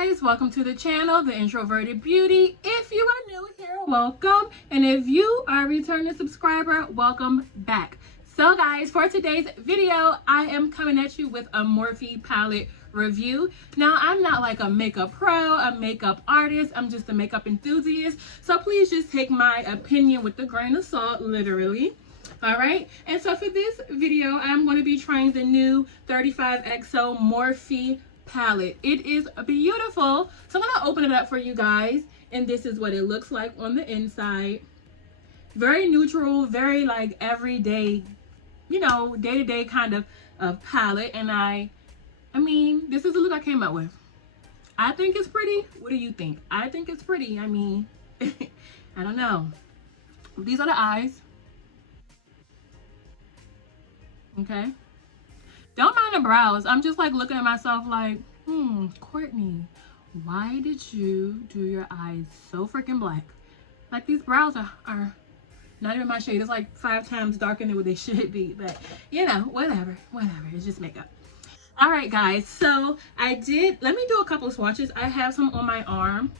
guys, welcome to the channel, The Introverted Beauty. If you are new here, welcome, and if you are a returning subscriber, welcome back. So guys, for today's video, I am coming at you with a Morphe palette review. Now, I'm not like a makeup pro, a makeup artist, I'm just a makeup enthusiast, so please just take my opinion with a grain of salt, literally. All right, and so for this video, I'm going to be trying the new 35xo Morphe palette. It is beautiful, so I'm going to open it up for you guys, and this is what it looks like on the inside. Very neutral, very like everyday, you know, day-to-day kind of palette. And I mean, this is the look I came up with. I think it's pretty. What do you think? I think it's pretty. I mean, I don't know. These are the eyes. Okay, don't mind the brows. I'm just like looking at myself like, Courtney, why did you do your eyes so freaking black? Like, these brows are not even my shade. It's like 5 times darker than what they should be, but you know, whatever, it's just makeup. All right guys, so let me do a couple of swatches. I have some on my arm.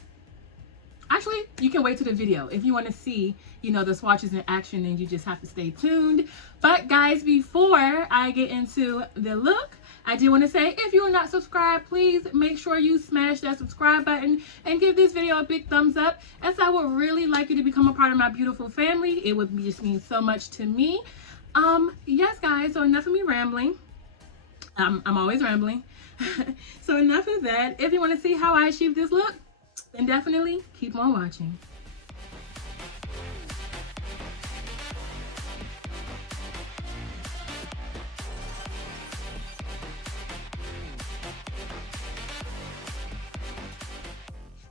Actually, you can wait to the video if you want to see, you know, the swatches in action, and you just have to stay tuned. But guys, before I get into the look, I do want to say, if you are not subscribed, please make sure you smash that subscribe button and give this video a big thumbs up, as I would really like you to become a part of my beautiful family. It would just mean so much to me. Yes guys, so enough of me rambling. I'm always rambling. So enough of that. If you want to see how I achieve this look, then definitely keep on watching.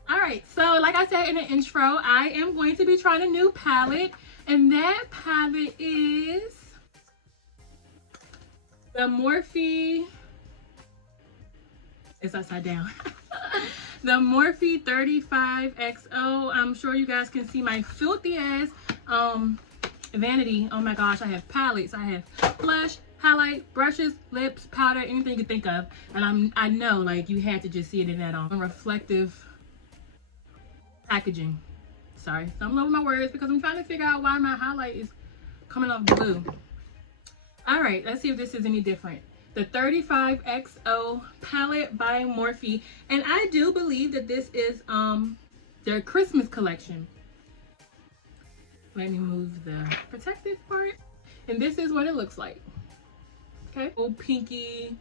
Alright, so like I said in the intro, I am going to be trying a new palette, and that palette is the Morphe, it's upside down. The Morphe 35xo. I'm sure you guys can see my filthy ass vanity. Oh my gosh, I have palettes, I have blush, highlight, brushes, lips, powder, anything you can think of. And I know, like, you had to just see it in that reflective packaging. Sorry, stumbling over my words because I'm trying to figure out why my highlight is coming off blue. All right, let's see if this is any different. The 35xo palette by Morphe, and I do believe that this is their Christmas collection. Let me move the protective part, and this is what it looks like. Okay, old pinky,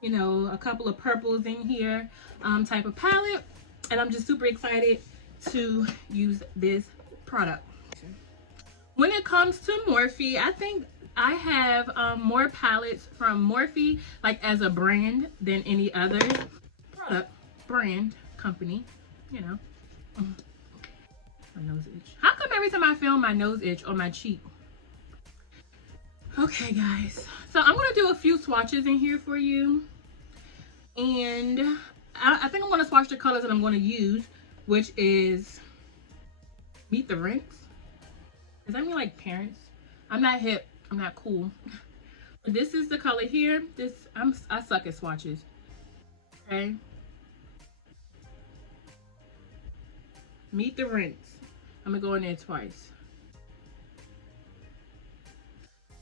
you know, a couple of purples in here, type of palette, and I'm just super excited to use this product. When it comes to Morphe, I think I have more palettes from Morphe, like as a brand, than any other product, brand, company, you know. My nose itch. How come every time I film my nose itch on my cheek? Okay guys, so I'm gonna do a few swatches in here for you, and I think I'm gonna swatch the colors that I'm gonna use, which is Meet the Rinks. Does that mean like parents? I'm not hip, I'm not cool. But this is the color here. I suck at swatches. Okay. Meet the Rinks. I'm gonna go in there twice.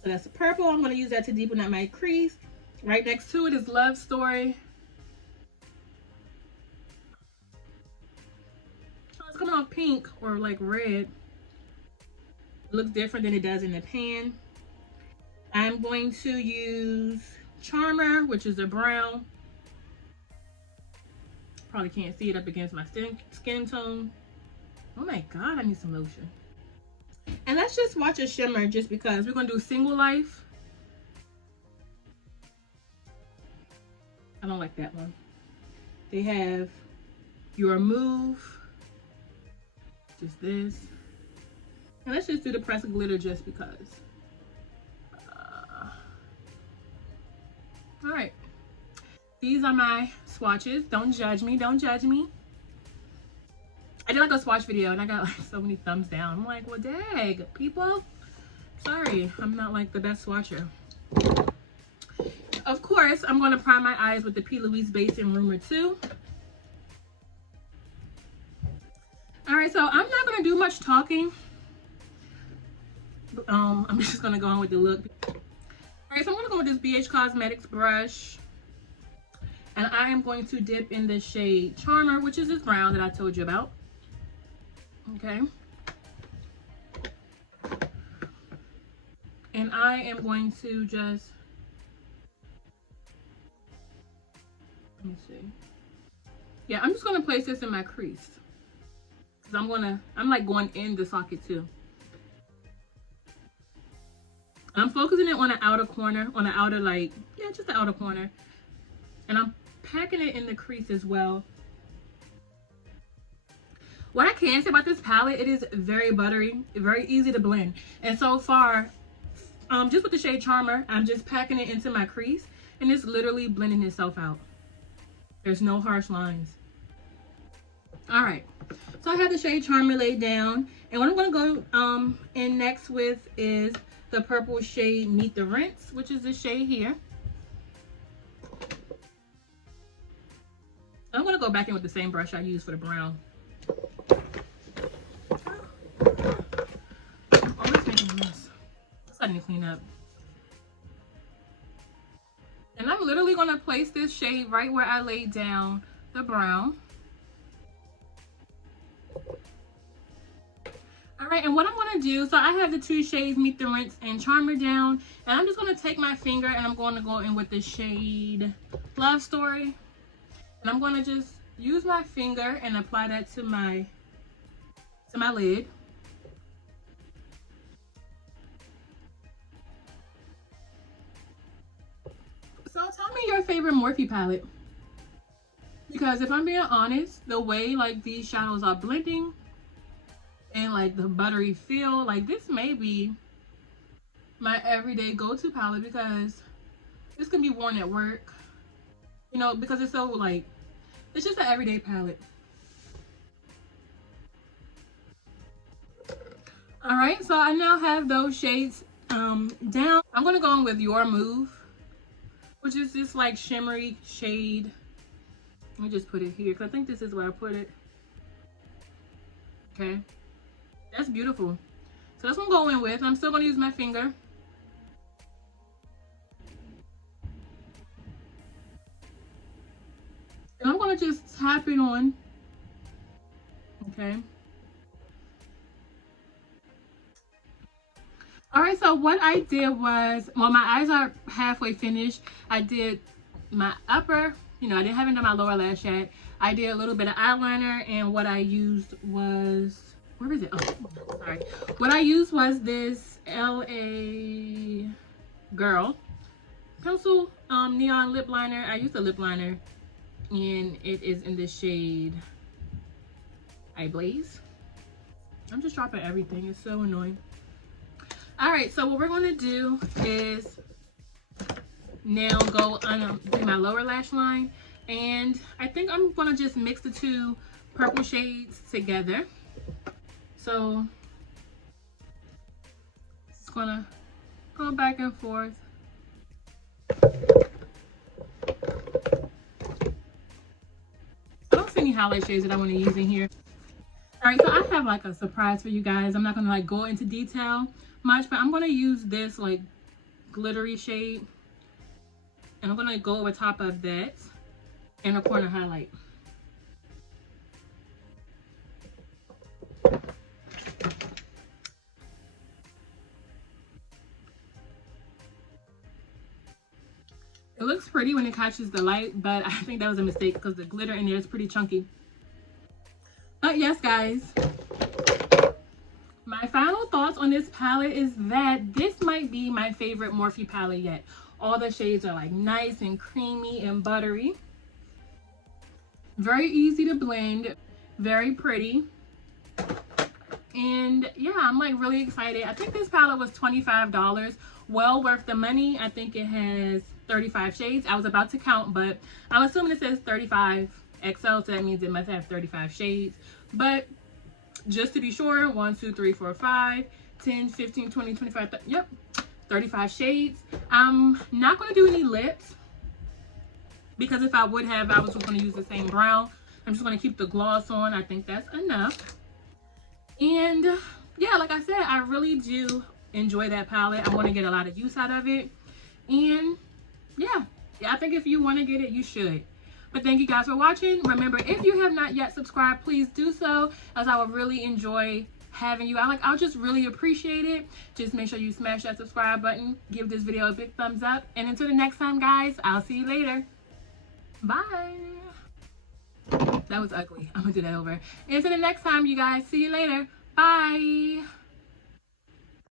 So that's the purple. I'm gonna use that to deepen up my crease. Right next to it is Love Story. So it's coming off pink or like red. It looks different than it does in the pan. I'm going to use Charmer, which is a brown. Probably can't see it up against my skin tone. Oh my God, I need some lotion. And let's just watch a shimmer, just because we're gonna do Single Life. I don't like that one. They have Your Move, just this. And let's just do the pressed glitter just because. All right, these are my swatches. Don't judge me, don't judge me. I did like a swatch video and I got like so many thumbs down. I'm like, well, dang, people. Sorry, I'm not like the best swatcher. Of course, I'm going to prime my eyes with the P. Louise base in Rumor 2. All right, so I'm not gonna do much talking. I'm just gonna go on with the look. All right, so I'm gonna go with this BH Cosmetics brush, and I am going to dip in the shade Charmer, which is this brown that I told you about. Okay. And I am going to just, let me see. Yeah, I'm just gonna place this in my crease. Cause I'm like going in the socket too. I'm focusing it on the outer corner, on the outer, like, yeah, just the outer corner. And I'm packing it in the crease as well. What I can say about this palette, it is very buttery, very easy to blend. And so far, just with the shade Charmer, I'm just packing it into my crease and it's literally blending itself out. There's no harsh lines. All right, so I have the shade Charmer laid down, and what I'm gonna go in next with is the purple shade Meet the Rinse, which is this shade here. I'm gonna go back in with the same brush I used for the brown. I'm always making a mess. I need to clean up. And I'm literally gonna place this shade right where I laid down the brown. All right, and what I'm gonna do, so I have the two shades Meet the Rinse and Charmer down, and I'm just gonna take my finger and I'm going to go in with the shade Love Story. And I'm gonna just use my finger and apply that to my lid. So tell me your favorite Morphe palette. Because if I'm being honest, the way like these shadows are blending and like the buttery feel, like this may be my everyday go-to palette, because this can be worn at work, you know, because it's so like, it's just an everyday palette. All right, so I now have those shades down. I'm gonna go in with Your Move, which is this like shimmery shade. Let me just put it here, because I think this is where I put it. Okay, that's beautiful. So that's what I'm going with. I'm still gonna use my finger. And I'm gonna just tap it on. Okay. All right, so what I did was, well, my eyes are halfway finished. I did my upper, you know, I didn't have it on my lower lash yet. I did a little bit of eyeliner, and what I used was, where is it? Oh, sorry. What I used was this LA Girl pencil neon lip liner. I used a lip liner, and it is in the shade I Blaze. I'm just dropping everything. It's so annoying. All right, so what we're going to do is now go do my lower lash line, and I think I'm going to just mix the two purple shades together. So just going to go back and forth. I don't see any highlight shades that I want to use in here. All right, so I have like a surprise for you guys. I'm not going to like go into detail much, but I'm going to use this like glittery shade, and I'm going to go over top of that in a corner highlight. It looks pretty when it catches the light, but I think that was a mistake because the glitter in there is pretty chunky. But yes, guys, my final thoughts on this palette is that this might be my favorite Morphe palette yet. All the shades are like nice and creamy and buttery. Very easy to blend, very pretty. And yeah, I'm like really excited. I think this palette was $25. Well worth the money. I think it has 35 shades. I was about to count, but I'm assuming it says 35xo, so that means it must have 35 shades. But just to be sure, 1, 2, 3, 4, 5, 10, 15, 20, 25, yep, 35 shades. I'm not going to do any lips, because if I would have, I was just going to use the same brown. I'm just going to keep the gloss on. I think that's enough. And yeah, like I said, I really do enjoy that palette. I want to get a lot of use out of it. And yeah, I think if you want to get it, you should. But thank you guys for watching. Remember, if you have not yet subscribed, please do so, as I would really enjoy having you. I'll just really appreciate it. Just make sure you smash that subscribe button, give this video a big thumbs up, and until the next time, guys, I'll see you later. Bye. That was ugly. I'm gonna do that over. Until the next time, you guys, see you later. Bye.